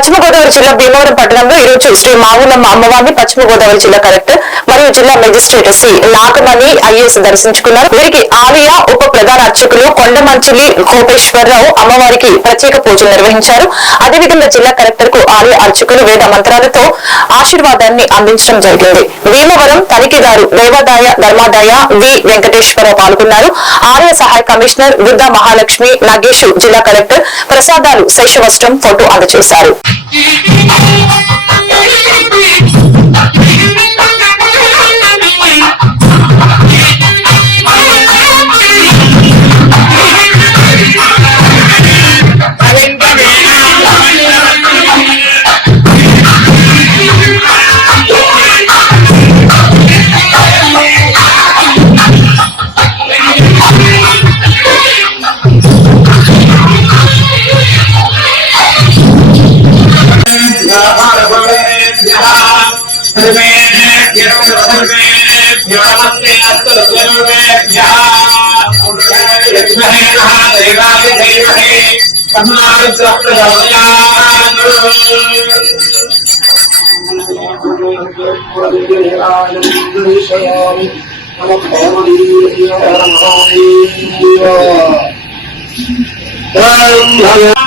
పశ్చిమ గోదావరి జిల్లా భీమవరం పట్టణంలో ఈ రోజు శ్రీ మావులమ్మ అమ్మవారిని పశ్చిమ గోదావరి జిల్లా కలెక్టర్ మరియు జిల్లా మెజిస్ట్రేట్ శ్రీ నాగమణి ఐఏఎస్ దర్శించుకున్నారు. వీరికి ఆలయ ఉప ప్రధాన అర్చకులు కొండమంచిలి కోటేశ్వరరావు అమ్మవారికి ప్రత్యేక పూజలు నిర్వహించారు. అదేవిధంగా జిల్లా కలెక్టర్ కు ఆలయ అర్చకులు వేద మంత్రాలతో ఆశీర్వాదాన్ని అందించడం జరిగింది. భీమవరం తనిఖీదారు దేవాదాయ ధర్మాదాయ వి వెంకటేశ్వరరావు పాల్గొన్నారు. ఆలయ సహాయ కమిషనర్ బుద్ధ మహాలక్ష్మి నాగేశు జిల్లా కలెక్టర్ ప్రసాదాలు శేషవస్త్రం ఫోటో అందజేశారు. Namo